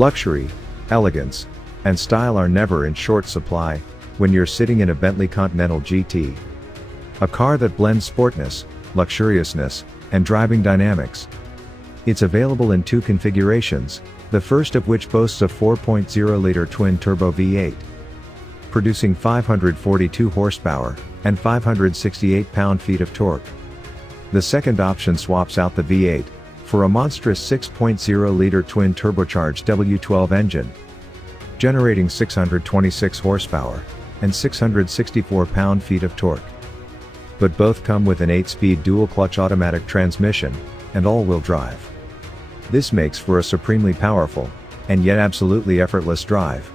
Luxury, elegance, and style are never in short supply when you're sitting in a Bentley Continental GT. A car that blends sportness, luxuriousness, and driving dynamics. It's available in two configurations, the first of which boasts a 4.0-liter twin-turbo V8, producing 542 horsepower and 568 pound-feet of torque. The second option swaps out the V8 for a monstrous 6.0-liter twin-turbocharged W12 engine, generating 626 horsepower and 664 pound-feet of torque. But both come with an 8-speed dual-clutch automatic transmission and all-wheel drive. This makes for a supremely powerful and yet absolutely effortless drive.